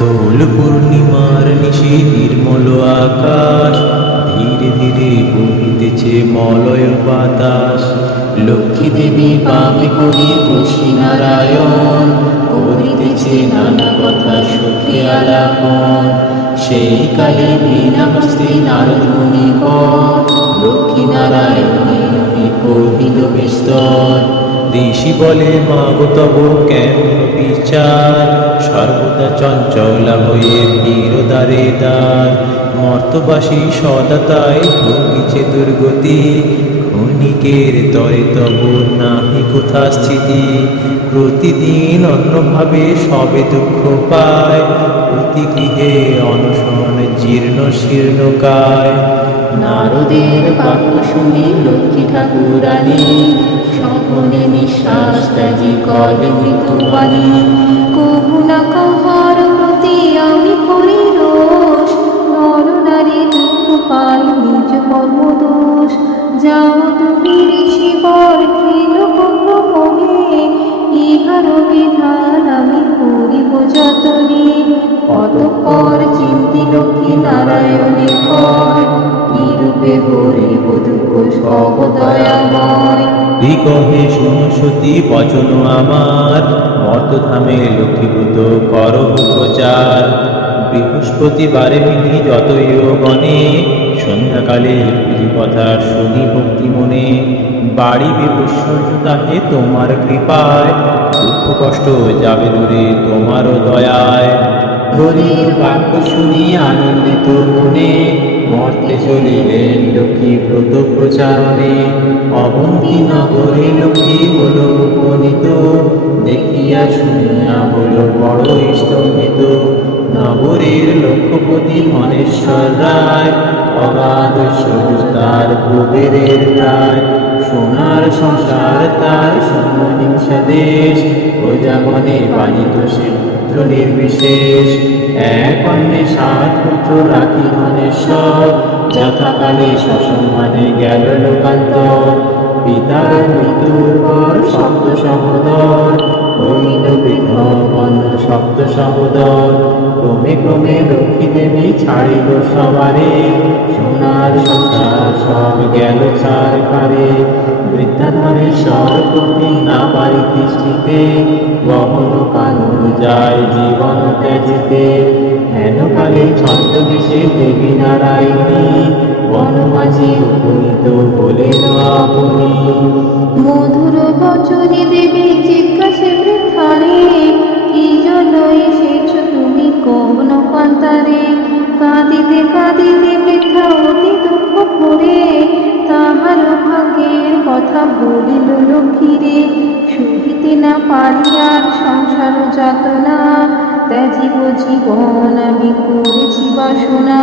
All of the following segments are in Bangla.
দোল পূর্ণিমার নিশি নির্মল আকাশ, ধীরে ধীরে বহিতেছে মলয় বাতাস। লক্ষ্মী দেবী বামে করি বসি নারায়ণ, করিতেছে নানা কথা সুখে আলাপন। সেই কালে বিনা হস্তে নারদ মুনি কর, লক্ষ্মী নারায়ণের কহিল বিস্তর। ঋষি বলে মাগো তব কেমন বিচার, সর্বদা চঞ্চলা হয়ে ভিড় দ্বারে দ্বার। মর্তবাসী সদা তাই ভুগিছে দুর্গতি, ক্ষণিকের তরে তব নাহি কোথা স্থিতি। প্রতিদিন অন্যভাবে সবে দুঃখ পায়, প্রতি গৃহে অনশন জীর্ণ শীর্ণ কায়। নারদের বাক্য শুনি লক্ষ্মী ঠাকুরানী, সকলে নিঃশ্বাস ত্যাজি করে মৃত্যুবাণী। কবু না কাহার প্রতি আমি করি রোষ, নর নারী দুঃখ পাই নিজ কর্মদোষ। যাও তুমি ঋষিবর খেল কবে, ইহার বিধান আমি করিব যতনে। অতঃপর চিন্তি লক্ষ্মী নারায়ণের কর, কি রূপে হরিব দুঃখ সব দয়াময়। কহে শুনো সতী বচন আমার, মর্তধামে লক্ষ্মীপুত করো প্রচার। বৃহস্পতিবারে মিলি যতই গণে, সন্ধ্যাকালে পুঁজি কথা শুনি ভক্তি মনে। বাড়িবে ঐশ্বর্য তাহে তোমার কৃপায়, দুঃখ কষ্ট যাবে দূরে তোমারও দয়ায়। হরির বাক্য শুনি আনন্দিত মনে, মর্তে চলিলেন লক্ষ্মী ব্রত প্রচারণে। অবন্তী নগরে লক্ষ্মী হল উপনীত, দেখিয়া শুনিয়া হল বড় স্তম্ভিত। নগরের লক্ষ্যপতি মনেশ্বর রায়, অগাধ ঐশ্বর্য তার কুবেরের প্রায়। সোনার সংসার তার শূন্য হিংসা দেশ, প্রজাগণে পালিত সে পুত্র নির্বিশেষ। এক অন্যে 7 পুত্র রাখি ধনেশ্বর, যথাকালে সসম্মানে গেল লোকান্তর। পিতার মৃত্যুর পর সপ্ত সহোদর, হইল পৃথক সপ্ত সহোদর। ক্রমে ক্রমে লক্ষ্মী দেবী ছাড়িল সবারে, সোনার সংসার সব গেল ছারখারে। বৃদ্ধাধনেশ্বর প্রতি না পারি তিষ্ঠিতে, গহন কানন যায় জীবন ত্যাজিতে। হেনকালে ছদ্মবেশে দেবী নারায়ণী, বনমাঝি উপনীত হলেন আপনি। মধুর বচনে দেবী জিজ্ঞাসে বৃদ্ধারে, কি জন্য এসেছ তুমি কবন কান্তারে। কাঁদিতে কাঁদিতে বৃদ্ধা অতি দুঃখ ভরে, তাহার ভাগ্যের কথা বলিল লক্ষ্মীরে। সহিতে না পারি আর সংসার যাতনা, ত্যাজিব জীবন আমি করেছি বাসনা।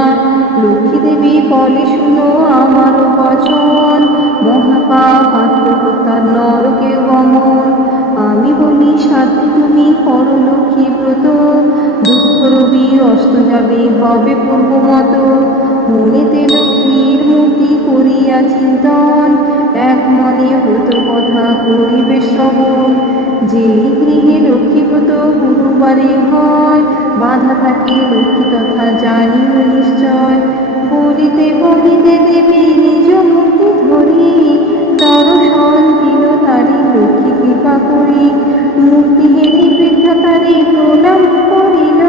লক্ষ্মী দেবী বলে শুনো আমার বচন, মহাপাপ আত্মহত্যার নরকে গমন। আমি বলি সাথে তুমি করো লক্ষ্মী ব্রত, দুঃখ রবি অস্ত যাবে হবে পূর্ব মতো। মনেতে লক্ষ্মীর মূর্তি করিয়া চিন্তন, এক মনে ব্রত কথা করিবে শ্রবণ। যে গৃহে লক্ষ্মীব্রত গুরুবারে হয়, বাধা থাকে লক্ষ্মী তথা জানিও নিশ্চয়। বলিতে বলিতে দেবী নিজ মূর্তি ধরি, দর্শন দিল তারি লক্ষ্মী কৃপা করি। মূর্তি হেরি বৃদ্ধা তারি প্রণাম করিল,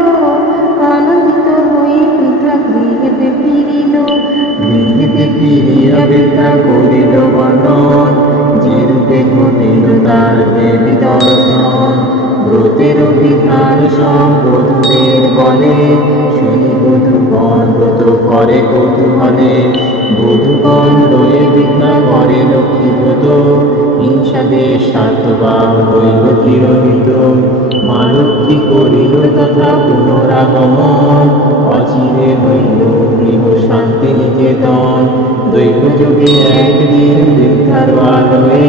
আনন্দিত হয়ে বৃদ্ধা গৃহেতে ফিরিল। গৃহেতে ফিরিয়া বৃদ্ধা করিল বর্ণন, যে রূপে ঘটিল তার দেবী দর্শন। ব্রতের বিধান সব বধূদের বলে, শুনি বধূগণ ব্রত করে কৌতূহলে। বধূগণ লয়ে বৃদ্ধা করে লক্ষ্মী ব্রত, হিংসাদের স্বার্থভাব হইল তিরোহিত। মা লক্ষ্মী করিল তথা পুনরাগমন, অচিরে হইল গৃহ শান্তি নিকেতন। দৈব যুগে একদিন বৃদ্ধার আলোয়ে,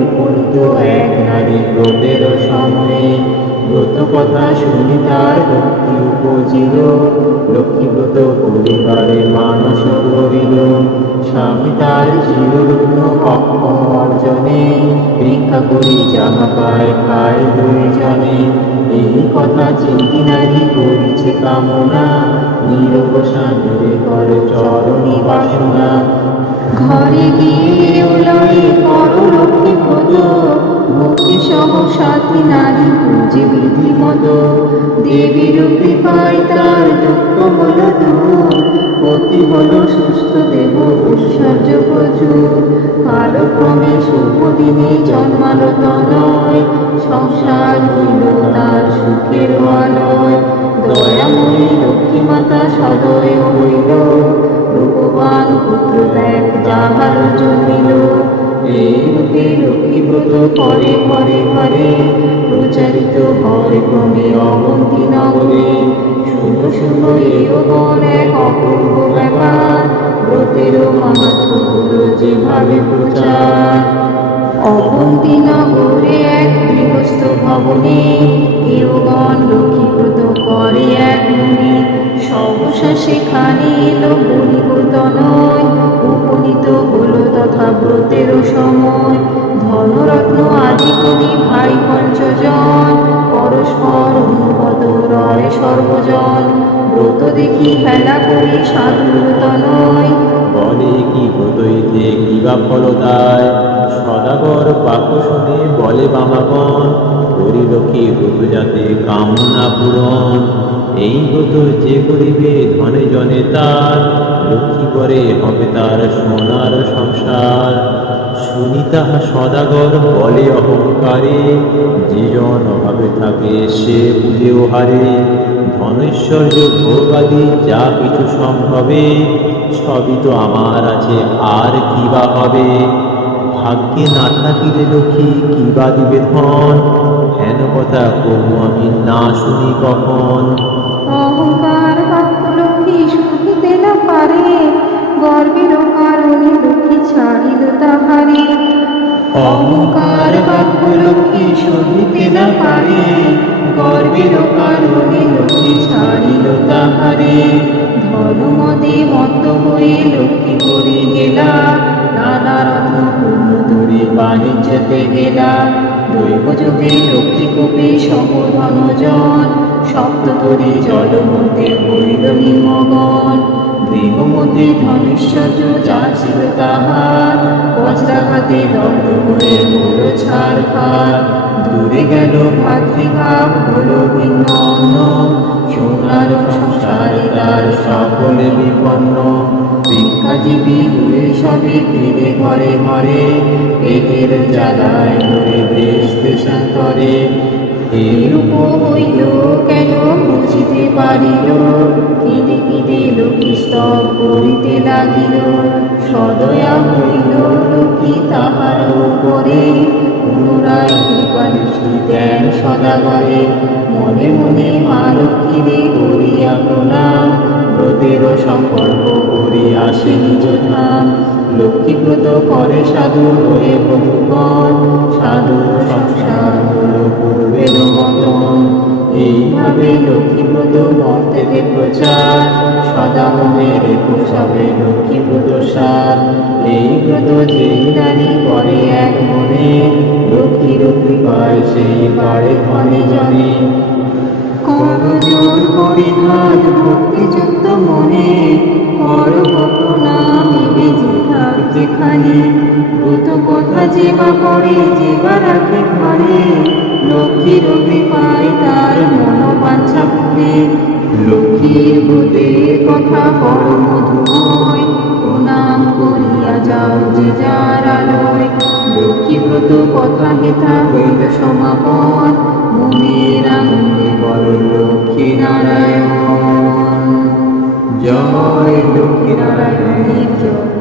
উপনীত এক নারী ব্রতের সময়ে। ব্রত কথা শুনি তার ভক্তি উপজিল, লক্ষ্মী ব্রত পরিবারে মানস করিল। স্বামী তার চিররুগ্ন অক্ষম অর্জনে, ভিক্ষা করি যাহা পায় খায় দুইজনে। এই কথা চিন্তি নারী করিছে কামনা, নিরবসানে করে চরণী বাসনা। ঘরে গিয়ে উলয়ে করো লক্ষ্মী পদ, ভক্তি সহ সাথী নারী পূজে বিধিমত। দেবীর কৃপায় তার দুঃখ হল দূর, পতি হল সুস্থ দেহ ঐশ্বর্য প্রচুর। কালক্রমে শুভ দিনে জন্মালো তনয়, সংসার হইল তার সুখের আলয়। দয়াময়ী লক্ষ্মী মাতা সদয় হইল, রূপবান পুত্র দেখ যাহার জন্মিল। এই রূপে লক্ষ্মীব্রত করে ঘরে ঘরে, প্রচারিত হয় ক্রমে অবন্তী নগরে। শুভ শুভ এগণ এক অপূর্ব ব্যাপার, ব্রতেরও মাহাত্ম্য হলো যেভাবে প্রচার। অবন্তী নগরে এক গৃহস্থ ভবনে, দেবগণ লক্ষ্মীব্রত করে এক মনে। সহসা সেখানে এলো বণিকতনয়, উপনীত হলো তথা ব্রতেরও সময়। ধনরত্ন আদি করি ভাই পঞ্চজন, পরস্পর অনুগত রয় সর্বজন। ব্রত দেখি হেলা করি সাধুর তনয়, বলে কি ব্রতইতে কি বা ফলদায়। সদাগর বাক্য শুনে বলে বামাগণ, করিল কি ব্রত যাতে কামনা পূরণ। এই ব্রত যে করিবে ধনে জনে তার, লক্ষ্মী করে হবে তার সোনার সংসার। শুনি তাহা সদাগর বলে অহংকারে, যে জন অভাবে থাকে সে বুঝে হারে। ধনৈশ্বর্য ভোগাদি যা কিছু সম্ভবে, সবই তো আমার আছে আর কি বা হবে। ভাগ্যে না থাকিলে লক্ষ্মী কি বা দিবে ধন, হেন কথা কবু আমি না শুনি কখন। অহংকার বাক্য লক্ষ্মী শুনিতে না পারে, গর্বের কারণে লক্ষ্মী ছাড়িল তাহারে। অহংকার বাক্য লক্ষ্মী শুনিতে না পারে, গর্বের কারণে লক্ষ্মী ছাড়িল তাহারে। ধর্মমদে মত্ত হয়ে লক্ষ্মী করি গেলা, নানা রত্ন পূর্ণ দূরে বাণিজ্যতে গেলা। দৈব যোগে লক্ষ্মী কপি সহ ধনজন, সপ্ততরী জলমধ্যে হইল নিমগন। গৃহমধ্যে ধনেশ্বর্য যা ছিল তাহার, বজ্রাঘাতে দগ্ধ হয়ে হল ছারখার। দূরে গেল ভাতৃভাব হল ভিন্ন অন্য, সোনার সংসারে তার সকলে বিপন্ন। ভিক্ষাজীবী হয়ে সবে ফিরে ঘরে ঘরে, পেটের জ্বালায় ঘুরে দেশ দেশান্তরে। এরূপ হইল কেন বুঝিতে পারিল, কেঁদে কেঁদে লক্ষ্মী স্তব করিতে লাগিল। সদয়া হইল লক্ষ্মী তাহার উপরে, পুনরায় কৃপা দৃষ্টি দেন সদাগরে। মনে মনে মা লক্ষ্মীরে করিয়া প্রণাম, ব্রতেরও সংকল্প করি আসে নিজ ধাম। লক্ষ্মীব্রত করে সাধু হয়ে বধূগণ, সাধু সংসার হল পূর্বের মতন। এইভাবে লক্ষ্মীব্রত মর্তেতে প্রচার, সদা মনে রেখো সবে লক্ষ্মীব্রত সার। এই ব্রত যেই নারী করে এক মনে, লক্ষ্মীর কৃপায় সেই পারে ধনে জনে। কর জোর পরিহার ভক্তিযুক্ত মনে, কর প্রণাম নিবে যেথার যেখানে। ব্রত কথা যে বা করে যে বা রাখে ঘরে, লক্ষ্মীর কৃপায় তার মনোবাঞ্ছা পূরে। লক্ষ্মীর ব্রতের কথা বড় মধুময়, প্রণাম করিয়া যাও যে যার আলয়। লক্ষ্মীব্রত কথা হেথা হইল সমাপন, মনের আনন্দে বল লক্ষ্মী নারায়ণ। জয় লক্ষ্মী নারায়ণের জয়।